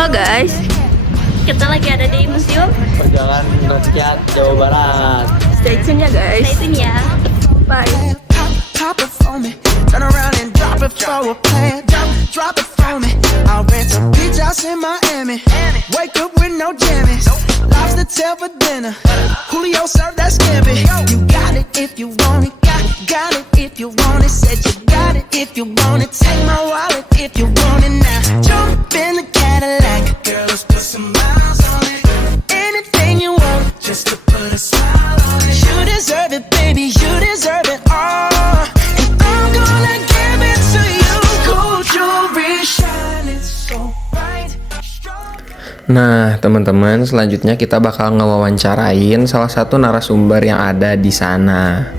Halo guys, kita lagi ada di Museum Perjalanan Rakyat Jawa Barat. Stay tune ya guys. Stay tune ya. Bye. Pop it for me, turn around and drop it for a plan. Drop it for me. I'll rent a beach house in Miami. Wake up with no jammies. Lobster tail for dinner. Julio served that scampi. You got it if you want it. Got it if you want it. Said you got it if you want it. Take my wallet if you want it now. Jump in the Cadillac. Girl, let's put some miles on it. Anything you want, just to put a smile on it. You deserve it, baby. You deserve it all. And I'm gonna give it to you. Gold jewelry shining so bright. Nah, teman-teman, selanjutnya kita bakal ngewawancarain salah satu narasumber yang ada di sana.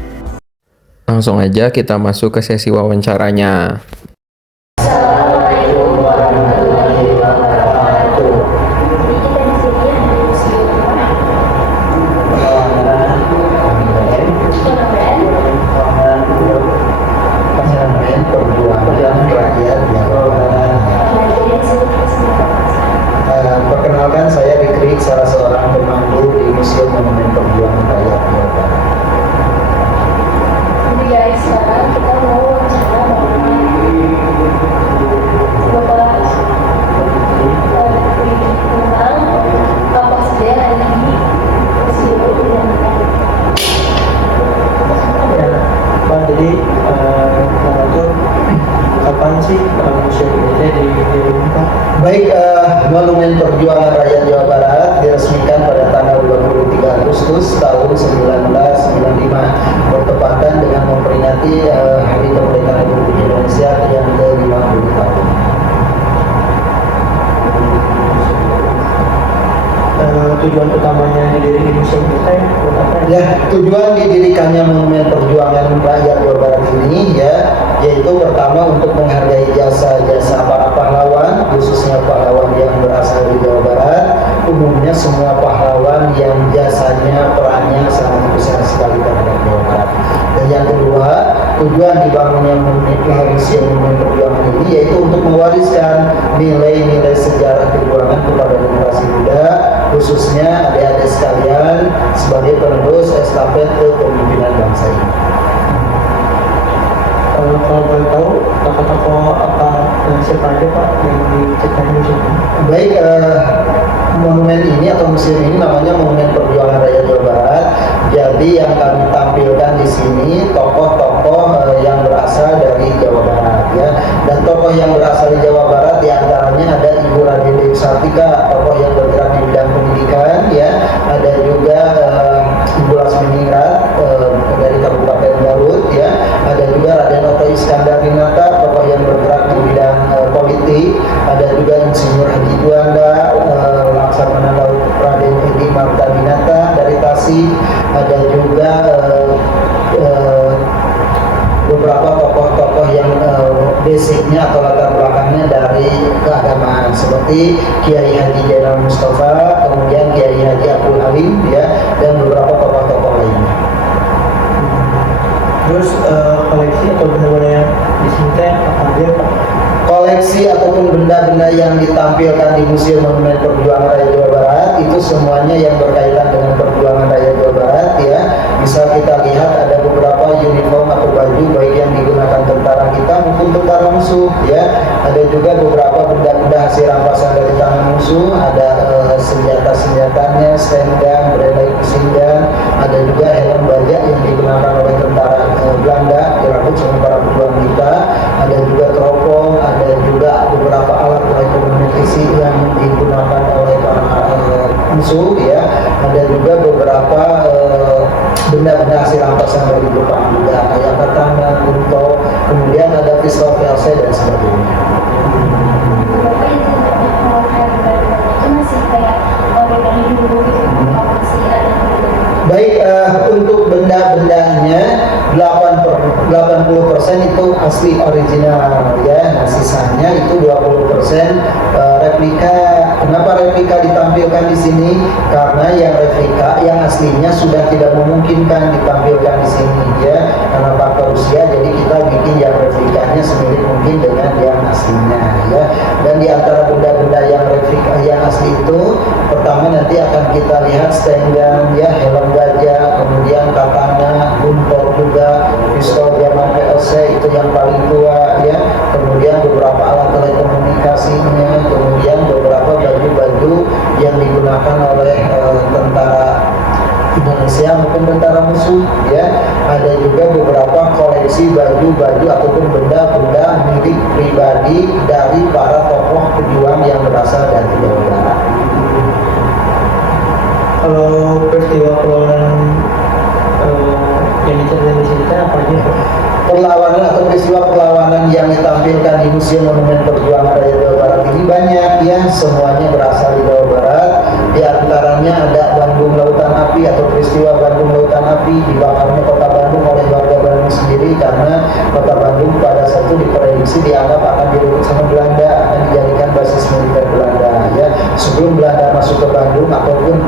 Langsung aja kita masuk ke sesi wawancaranya. Perkenalkan, saya Dikrik, salah seorang pemandu di Museum Monumen Perjuangan Rakyat Jawa Barat. Jadi guys, sekarang kita mau wawancara Bapak tentang apa saja yang ada di Museum Perjuangan. Ya, Pak, jadi itu kapan sih museum ini dibuka? Baik, Monumen Perjuangan Rakyat Jawa Barat diresmikan pada tanggal 23 Agustus tahun 1995, bertepatan dengan memperingati Hari Kemerdekaan Republik Indonesia yang ke-50 tahun. Tujuan utamanya didirikan di museum kita apa? Ya, tujuan didirikannya Monumen Perjuangan Rakyat Jawa Barat ini yaitu pertama untuk menghargai jasa-jasa para pahlawan, khususnya pahlawan yang berasal dari Jawa Barat, umumnya semua pahlawan yang jasanya, perannya sangat besar sekali terhadap Jawa Barat. Dan yang kedua, tujuan dibangunnya Museum Monumen Perjuangan ini yaitu untuk mewariskan nilai-nilai sejarah perjuangan kepada generasi muda, khususnya adik-adik sekalian sebagai penerus estafet kepemimpinan bangsa ini. Kalau boleh tahu tokoh-tokoh apa dan siapa aja Pak yang diciptakan di sini? Baik, monumen ini atau museum ini namanya Monumen Perjuangan Rakyat Jawa Barat. Jadi yang kami tampilkan di sini tokoh-tokoh yang berasal dari Jawa Barat ya. Dan tokoh yang berasal dari Jawa Barat diantaranya ada Ibu Raden Dewi Sartika, tokoh yang bergerak di bidang pendidikan ya. Ada juga Ibu Lasminingrat dari Kabupaten Garut ya. Ada juga Raden Oto Iskandar Dinata, tokoh yang bergerak di bidang politik. Ada juga Insinyur Haji Juanda, Laksamana Laut Raden Edi Marta Dinata dari Tasik. Ada juga beberapa tokoh-tokoh yang basicnya atau latar belakangnya dari keagamaan seperti Kiai Haji Jainal Mustafa, kemudian Kiai Haji Abdul Halim ya, dan beberapa tokoh-tokoh lainnya. Terus koleksi atau benda-benda yang di sini teh apa aja Pak? Koleksi ataupun benda-benda yang ditampilkan di Museum Monumen Perjuangan Rakyat Jawa Barat itu semuanya yang berkaitan dengan perjuangan rakyat Jawa Barat ya. Bisa kita lihat ada beberapa uniform atau baju baik yang digunakan tentara kita maupun tentara musuh ya. Ada juga beberapa benda-benda hasil rampasan dari tangan musuh, ada senjata-senjatanya, stand-gun, beredai pusing-gun, ada juga helm baja yang digunakan oleh tentara Belanda dirakut sama para pejuang kita, ada juga teropong, ada juga beberapa alat elektronik yang digunakan oleh para musuh ya. Ada juga beberapa benda-benda hasil rampasan dari Jepang juga kayak katana, gunto, kemudian ada pistol VLC dan sebagainya. Bapak itu masih kayak dari dulu gitu, apa sih ada? Baik, untuk benda-bendanya 80% itu asli original ya. Nah, sisanya itu 20% replika. Kenapa replika ditampilkan di sini? Karena yang replika, yang aslinya sudah tidak memungkinkan ditampilkan di sini ya, karena faktor usia. Jadi kita bikin yang replikanya semirip mungkin dengan yang aslinya ya. Dan di antara benda-benda yang replika yang asli itu, pertama nanti akan kita lihat stand gun ya, helm gajah, kemudian katana, gunpor juga, pistol zaman POC itu yang paling tua ya, kemudian beberapa alat telekomunikasinya, kemudian beberapa baju-baju yang digunakan oleh tentara Indonesia maupun tentara musuh ya. Ada juga beberapa koleksi baju-baju ataupun benda-benda milik pribadi dari para tokoh pejuang yang berasal dari Jawa Barat. Kalau peristiwa perlawanan yang diceritain di sini apa aja Pak? Perlawanan atau peristiwa perlawanan yang ditampilkan di Museum Monumen Perjuangan Rakyat Jawa Barat ini banyak ya, semuanya berasal di Jawa Barat. Di antaranya ada Bandung Lautan Api atau peristiwa Bandung Lautan Api, dibakarnya kota Bandung oleh warga Bandung sendiri karena kota Bandung pada saat itu diprediksi dianggap akan direbut sama Belanda, akan dijadikan basis militer Belanda ya. Sebelum Belanda masuk ke Bandung ataupun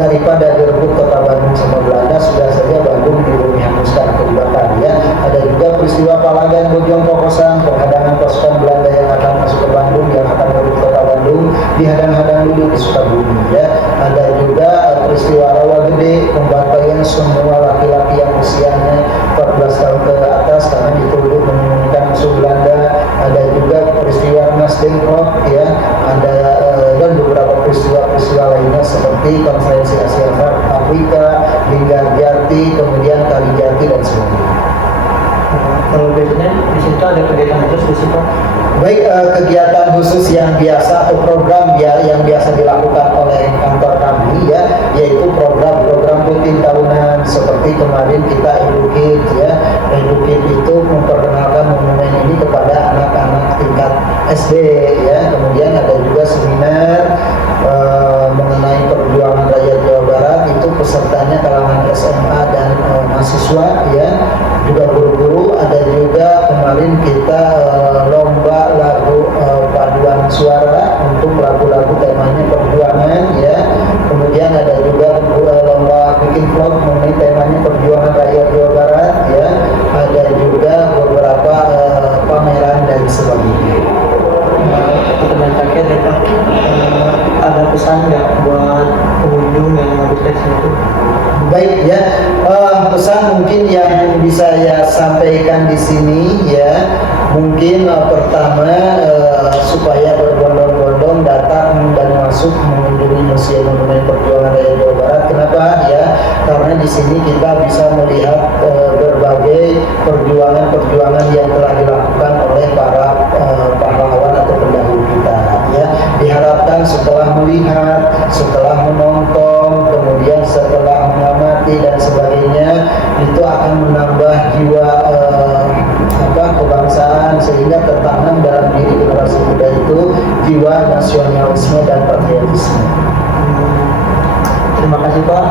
daripada direbut kota Bandung sama Belanda, sudah saja Bandung dihanguskan atau dibakar ya. Ada juga peristiwa Palagan Bojong Kokosang, penghadangan pasukan Belanda yang akan masuk ke Bandung, yang akan merebut kota Bandung, dihadang-hadang dulu di Sukabumi ya. Ada juga peristiwa Rawa Gede, pembantaian semua laki-laki yang usianya 14 tahun ke atas karena dituduh menginginkan musuh Belanda. Ada juga peristiwa Mas Dengklok ya, ada dan beberapa peristiwa-peristiwa lainnya seperti Konferensi Asia Afrika, Linggarjati, kemudian Kalijati dan sebagainya. Kalau biasanya di situ ada kegiatan khusus di situ? Baik, kegiatan khusus yang biasa atau program ya yang biasa dilakukan oleh kantor kami ya, yaitu program-program rutin tahunan seperti kemarin kita Edukit ya. Edukit itu memperkenalkan monumen ini kepada anak-anak tingkat SD ya. Kemudian ada juga seminar mengenai perjuangan rakyat Jawa Barat, itu pesertanya kalangan SMA dan mahasiswa ya, juga guru-guru. Ada juga kemarin kita lomba lagu paduan suara untuk lagu-lagu temanya perjuangan ya. Kemudian ada juga lomba bikin vlog mengenai temanya perjuangan rakyat Jawa Barat ya. Ada juga beberapa pameran dan sebagainya. Pertanyaan terakhir ya Pak, ada pesan nggak buat pengunjung yang habis dari sini? Baik ya, pesan mungkin yang bisa saya sampaikan di sini ya, mungkin pertama supaya berbondong-bondong datang dan masuk mengunjungi Museum Monumen Perjuangan Rakyat Jawa Barat. Kenapa ya? Karena di sini kita bisa melihat berbagai perjuangan-perjuangan yang telah dilakukan oleh para pahlawan atau pendahulu kita ya. Diharapkan setelah melihat, setelah menonton, kemudian setelah mengamati dan sebagainya, itu akan menambah jiwa kebangsaan, sehingga tertanam dalam diri generasi muda itu jiwa nasionalisme dan patriotisme. Terima kasih Pak,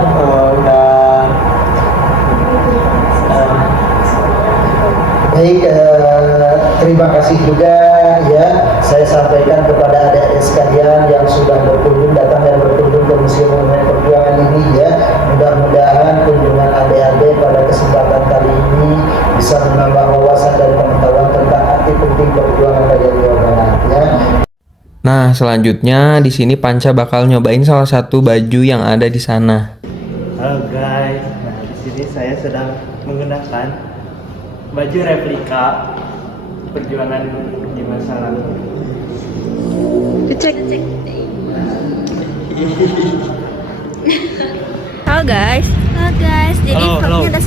Baik, terima kasih juga ya saya sampaikan kepada adik-adik sekalian yang sudah datang dan berkunjung ke Museum Monumen Perjuangan ini ya. Mudah-mudahan kunjungan adik-adik pada kesempatan kali ini bisa menambah wawasan dan pengetahuan tentang arti penting perjuangan rakyat Jawa Barat ya. Nah, selanjutnya di sini Panca bakal nyobain salah satu baju yang ada di sana. Halo guys, nah di sini saya sedang menggunakan baju replika perjuangan di masa lalu. Cek. Halo guys. Jadi vlognya udah